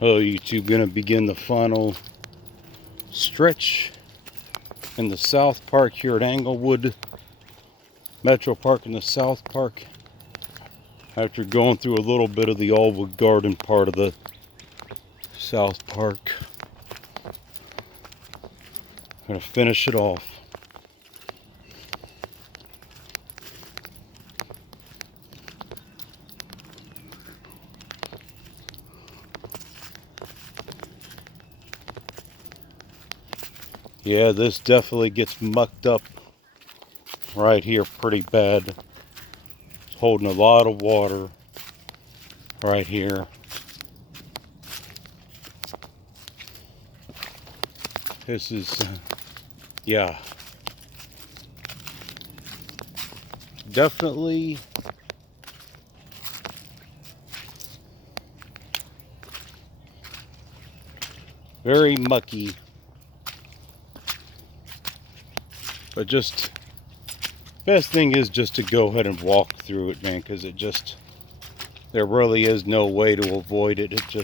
Oh, YouTube, gonna begin the final stretch in the South Park here at Englewood MetroPark in the South Park. After going through a little bit of the Olive Garden part of the South Park, gonna finish it off. Yeah, this definitely gets mucked up right here pretty bad. It's holding a lot of water right here. This is, yeah, definitely very mucky. But just, best thing is just to go ahead and walk through it, man, because there really is no way to avoid it. You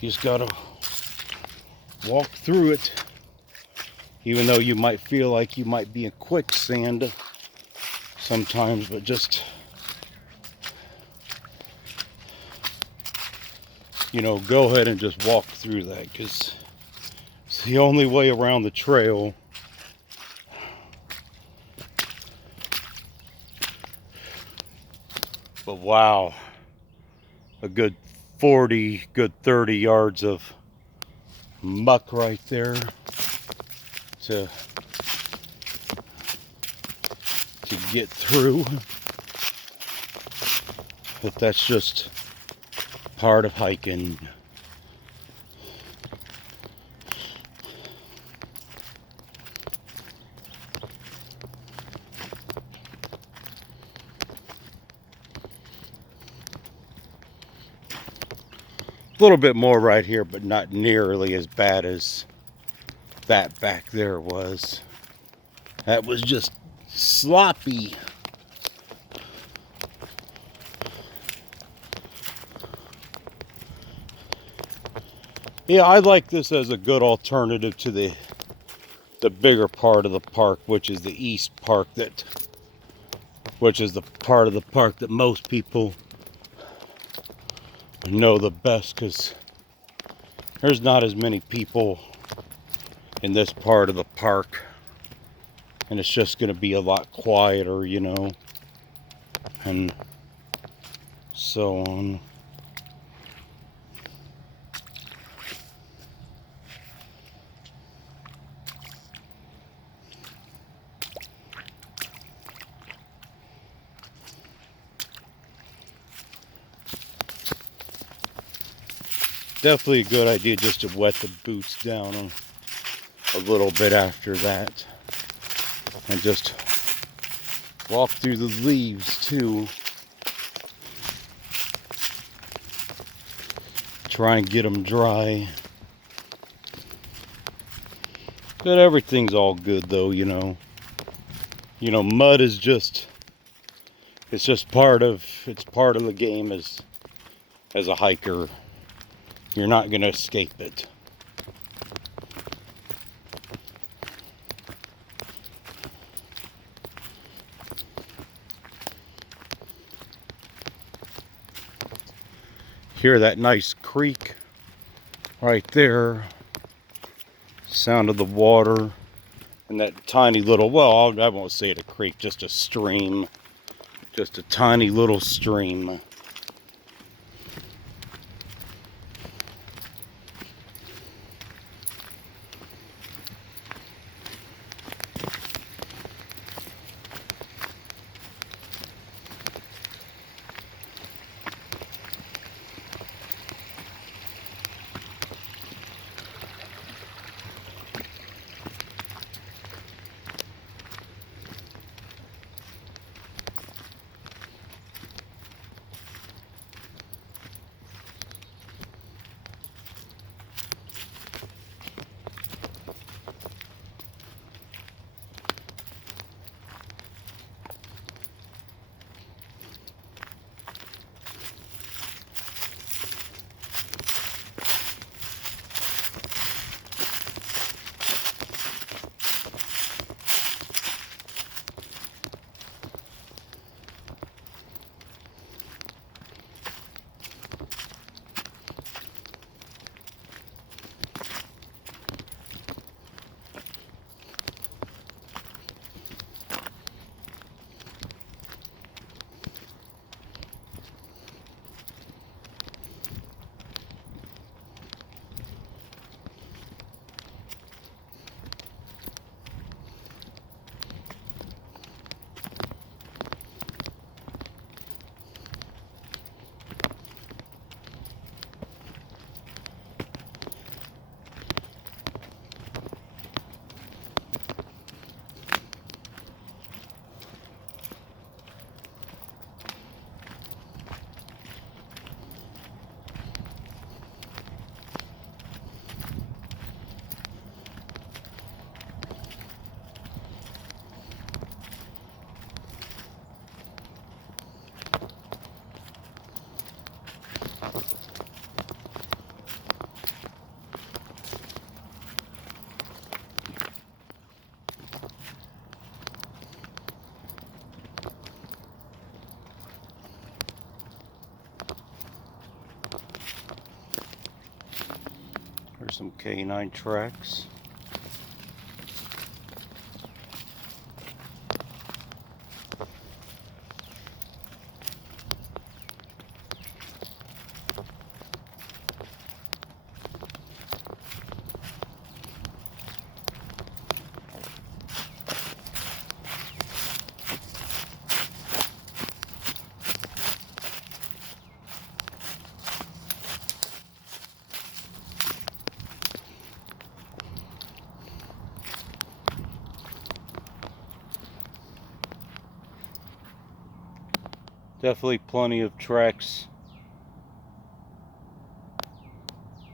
just gotta walk through it. Even though you might feel like you might be in quicksand sometimes, but just, go ahead and just walk through that, because it's the only way around the trail. But wow, a good 30 yards of muck right there to get through. But that's just part of hiking. A little bit more right here, but not nearly as bad as that back there was. That was just sloppy. Yeah, I like this as a good alternative to the bigger part of the park, which is the East Park, which is the part of the park that most people know the best, because there's not as many people in this part of the park, and it's just going to be a lot quieter, and so on. Definitely a good idea just to wet the boots down a little bit after that, and just walk through the leaves too. Try and get them dry. But everything's all good though, mud is it's part of the game as a hiker. You're not going to escape it. Hear that nice creek right there. Sound of the water. And that tiny little, well, I won't say it a creek, just a stream. Just a tiny little stream. There's some canine tracks. Definitely plenty of tracks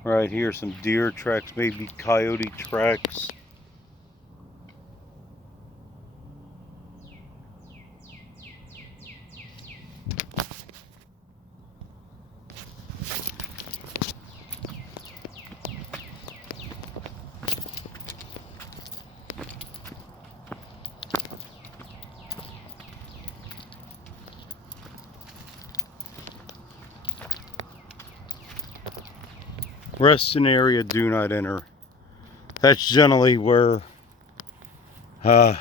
right here. Some deer tracks, maybe coyote tracks. Resting area, do not enter. That's generally where the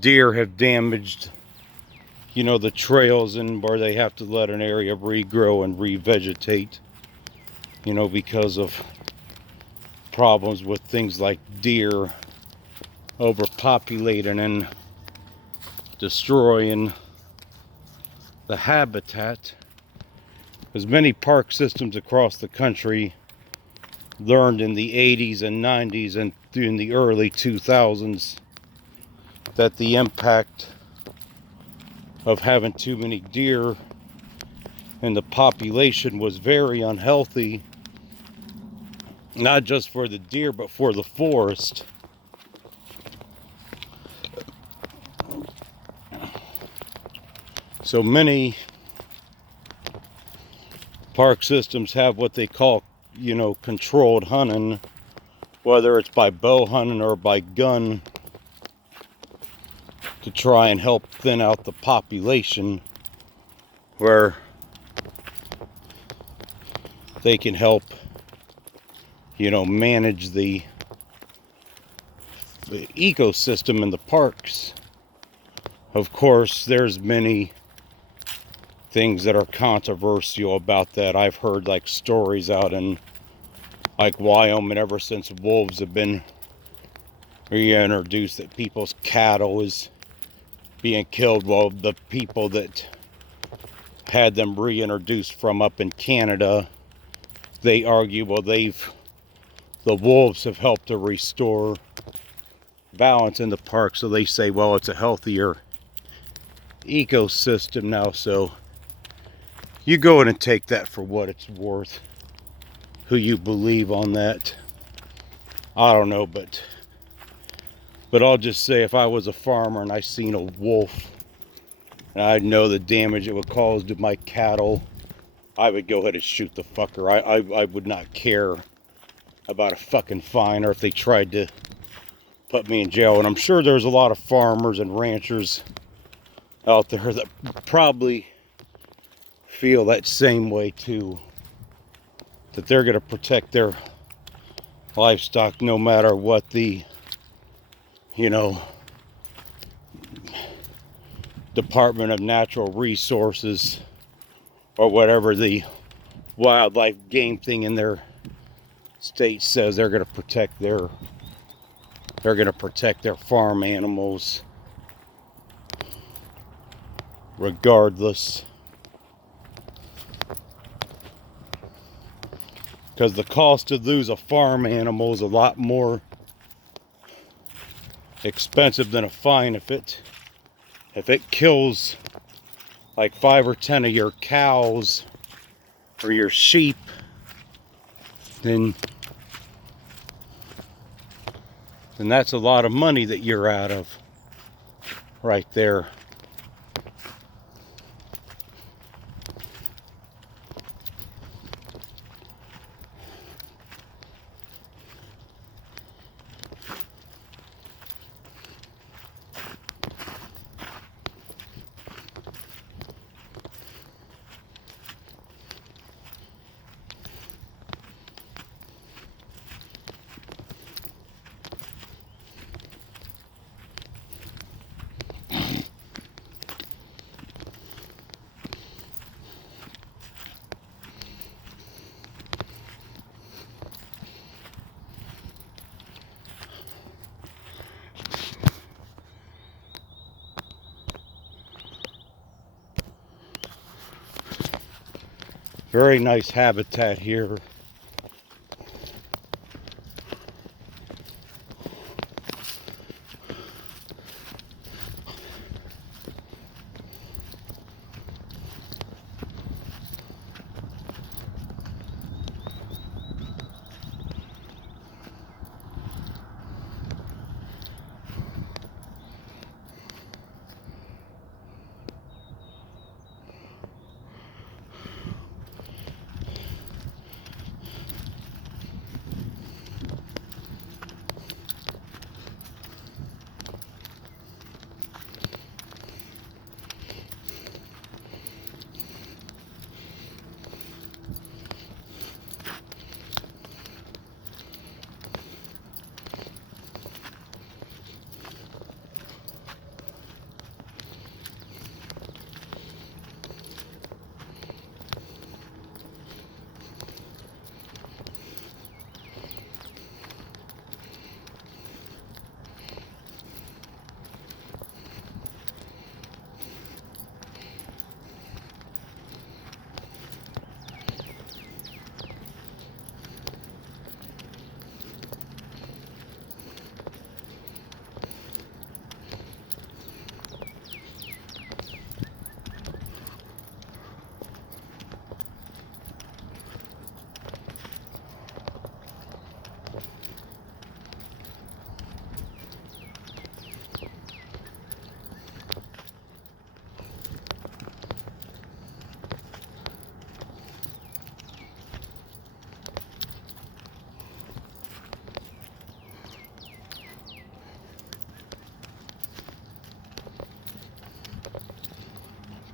deer have damaged, you know, the trails, and where they have to let an area regrow and revegetate, you know, because of problems with things like deer overpopulating and destroying the habitat. As many park systems across the country learned in the 80s and 90s and in the early 2000s that the impact of having too many deer in the population was very unhealthy, not just for the deer but for the forest. So many park systems have what they call, you know, controlled hunting, whether it's by bow hunting or by gun, to try and help thin out the population, where they can help, you know, manage the ecosystem in the parks. Of course, there's many things that are controversial about that. I've heard like stories out in like Wyoming, ever since wolves have been reintroduced, that people's cattle is being killed. Well, the people that had them reintroduced from up in Canada, they argue, well, the wolves have helped to restore balance in the park, so they say, well, it's a healthier ecosystem now. So you go in and take that for what it's worth, who you believe on that. I don't know, but I'll just say, if I was a farmer and I seen a wolf and I know the damage it would cause to my cattle, I would go ahead and shoot the fucker. I would not care about a fucking fine, or if they tried to put me in jail. And I'm sure there's a lot of farmers and ranchers out there that probably feel that same way too, that they're going to protect their livestock no matter what the, you know, Department of Natural Resources or whatever the wildlife game thing in their state says. They're going to protect their farm animals regardless. Because the cost to lose a farm animal is a lot more expensive than a fine. If it kills like 5 or 10 of your cows or your sheep, then that's a lot of money that you're out of right there. Very nice habitat here.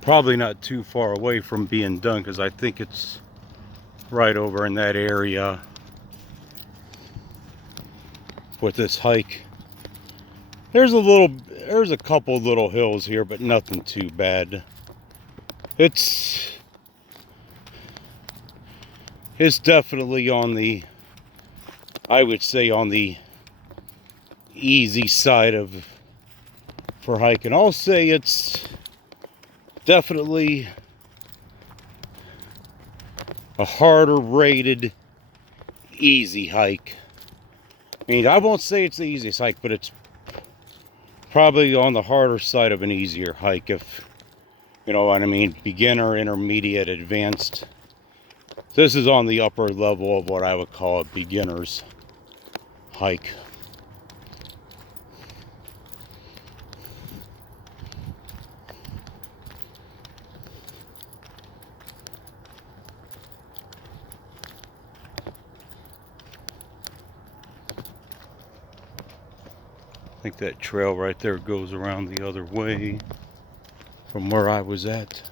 Probably not too far away from being done, because I think it's right over in that area with this hike. There's a couple little hills here, but nothing too bad. It's definitely on the, I would say, on the easy side of for hiking. I'll say it's definitely a harder rated easy hike. I mean, I won't say it's the easiest hike, but it's probably on the harder side of an easier hike, if you know what I mean. Beginner, intermediate, advanced. This is on the upper level of what I would call a beginner's hike. I think that trail right there goes around the other way from where I was at.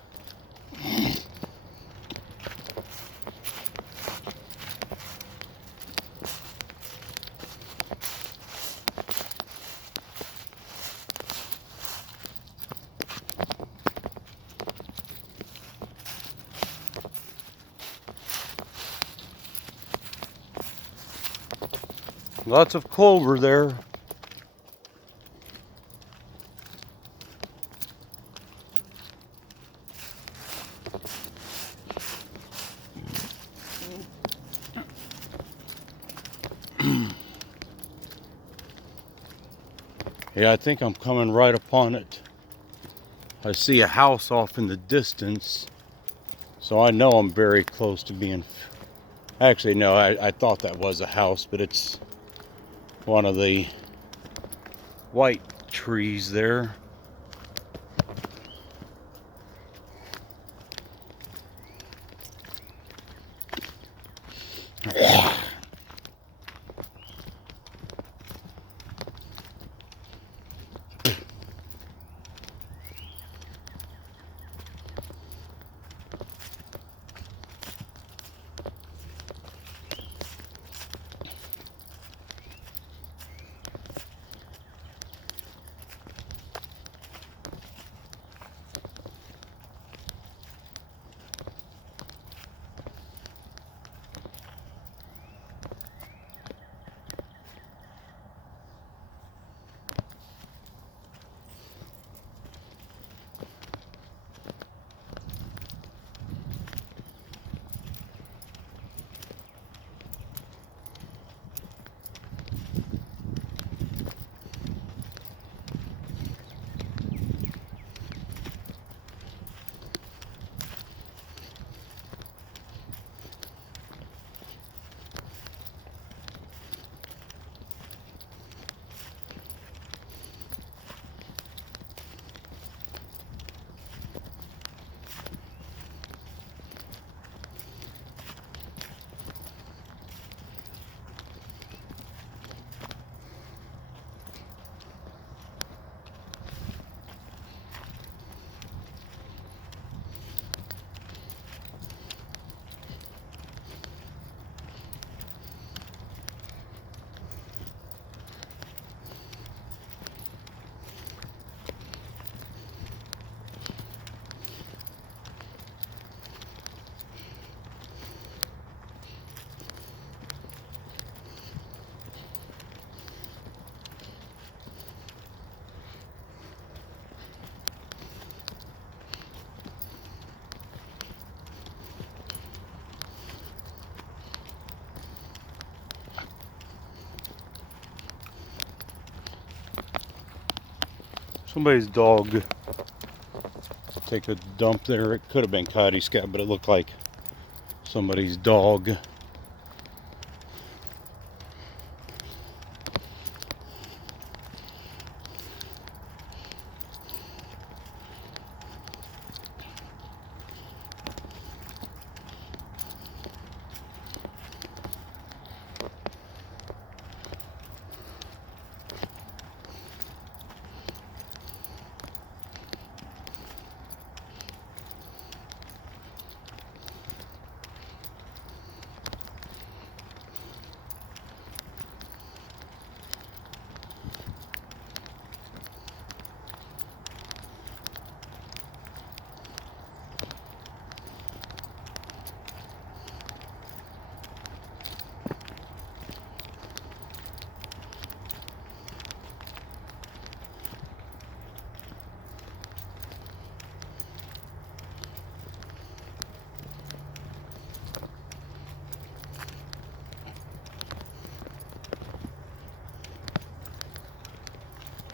Lots of clover there. Yeah, I think I'm coming right upon it. I see a house off in the distance, so I know I'm very close to being... Actually, no, I thought that was a house, but it's one of the white trees there. Somebody's dog take a dump there. It could have been Coyote Scat, but it looked like somebody's dog.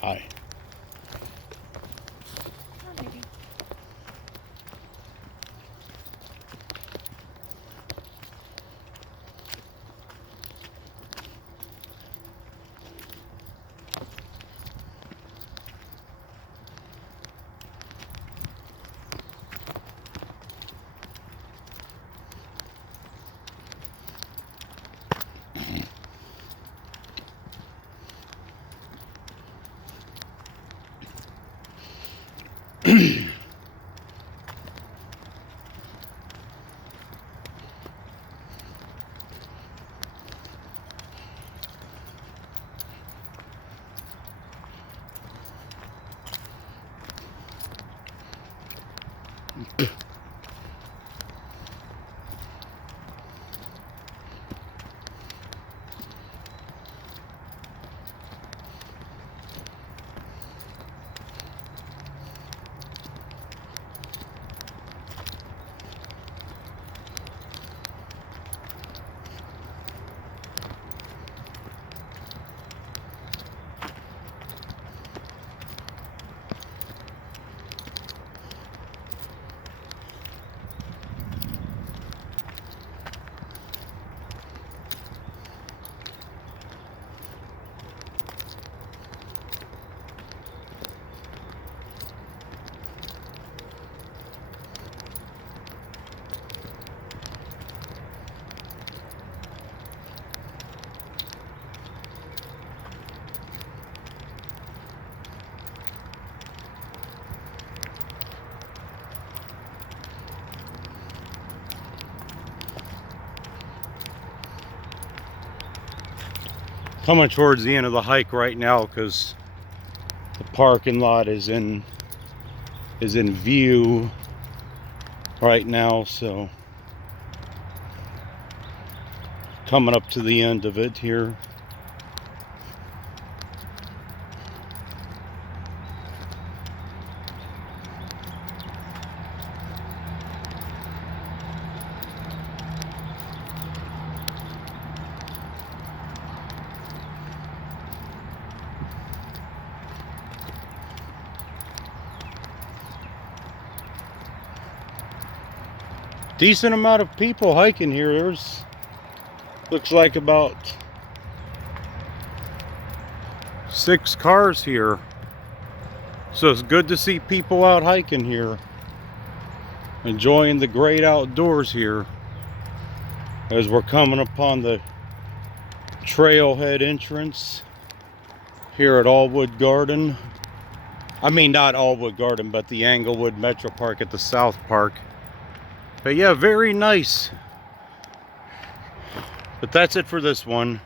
Hi. Hi, baby. Coming towards the end of the hike right now because the parking lot is in view right now, so coming up to the end of it here. Decent amount of people hiking here. There's looks like about 6 cars here, so it's good to see people out hiking here, enjoying the great outdoors here as we're coming upon the trailhead entrance here at Allwood Garden. I mean, not Allwood Garden, but the Englewood MetroPark at the South Park. But yeah, very nice. But that's it for this one.